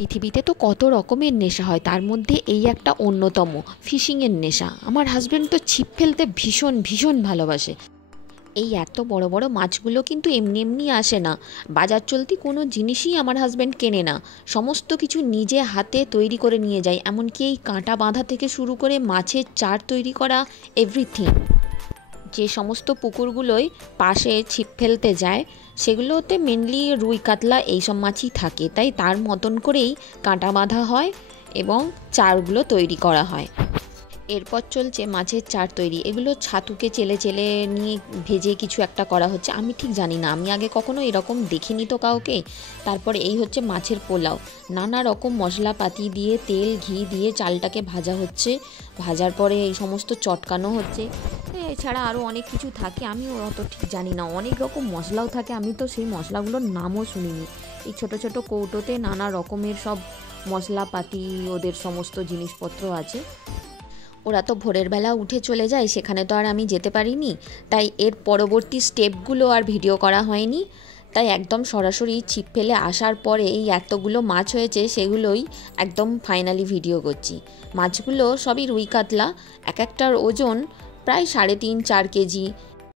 পৃথিবীতে তো কত রকমের নেশা হয়, তার মধ্যে এই একটা অন্যতম, ফিশিংয়ের নেশা। আমার হাজব্যান্ড তো ছিপ ফেলতে ভীষণ ভীষণ ভালোবাসে। এই এত বড় বড় মাছগুলো কিন্তু এমনি এমনি আসে না। বাজার চলতি কোনো জিনিসই আমার হাজব্যান্ড কেনে না, সমস্ত কিছু নিজে হাতে তৈরি করে নিয়ে যায়। এমনকি এই কাঁটা বাঁধা থেকে শুরু করে মাছের চার তৈরি করা, এভরিথিং। যে সমস্ত পুকুরগুলোয় পাশে ছিপ ফেলতে যায় সেগুলোতে মেনলি রুই কাতলা এইসব মাছই থাকে, তাই তার মতন করেই কাঁটা বাঁধা হয় এবং চারগুলো তৈরি করা হয়। এরপর চলছে মাছের চার তৈরি। এগুলো ছাতুকে চেলে চেলে নিয়ে ভেজে কিছু একটা করা হচ্ছে, আমি ঠিক জানি না, আমি আগে কখনো এরকম দেখিনি তো কাউকে। তারপরে এই হচ্ছে মাছের পোলাও, নানা রকম মশলাপাতি দিয়ে তেল ঘি দিয়ে চালটাকে ভাজা হচ্ছে, ভাজার পরে এই সমস্ত চটকানো হচ্ছে। এছাড়া আরও অনেক কিছু থাকে, আমি অত ঠিক জানি না, অনেক রকম মশলাও থাকে, আমি তো সেই মশলাগুলোর নামও শুনিনি। এই ছোট ছোট কৌটোতে নানা রকমের সব মশলাপাতি, ওদের সমস্ত জিনিসপত্র আছে। ওরা তো ভোরের বেলা উঠে চলে যায়, সেখানে তো আর আমি যেতে পারিনি, তাই এর পরবর্তী স্টেপগুলো আর ভিডিও করা হয়নি। তাই একদম সরাসরি ছিপ ফেলে আসার পরে এই এতগুলো মাছ হয়েছে সেগুলোই একদম ফাইনালি ভিডিও করছি। মাছগুলো সবই রুই কাতলা, এক একটার ওজন প্রায় 3.5-4 কেজি।